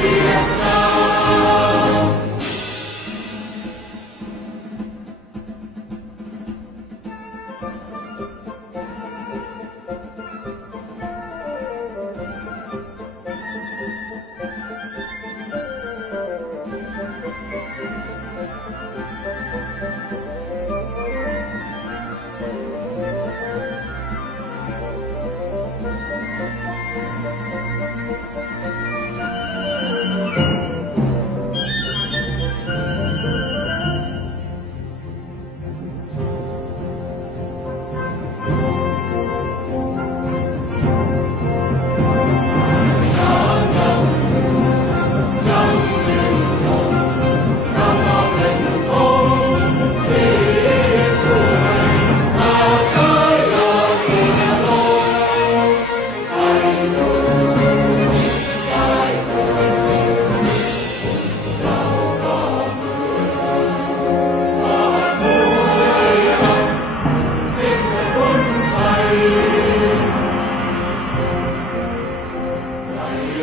Vietnam.